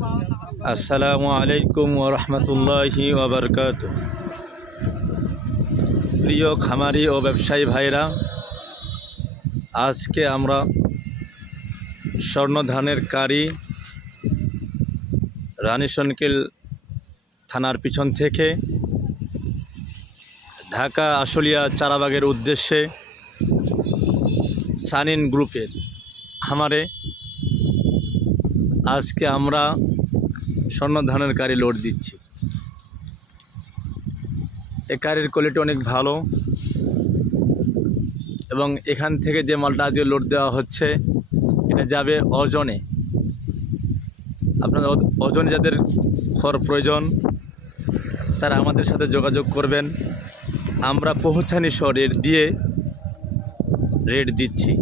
আসসালামু আলাইকুম ওয়া রাহমাতুল্লাহি ওয়া বারাকাতুহু। প্রিয় খামারি ও ব্যবসায়ী ভাইরা, আজকে আমরা স্বর্ণধানের কারি রানীশংকেল থানার পিছন থেকে ঢাকা আশুলিয়া চারাবাগের উদ্দেশ্যে সানিন গ্রুপের খামারে আজকে আমরা স্বর্ণধানের কারি লোড দিচ্ছি। এই কারির কোয়ালিটি অনেক ভালো এবং এখান থেকে যে মালটা আজকে লোড দেওয়া হচ্ছে এটা যাবে ওজনে। আপনাদের ওজনে যাদের খড় প্রয়োজন তারা আমাদের সাথে যোগাযোগ করবেন। আমরা পৌঁছানি সহ রেট দিচ্ছি।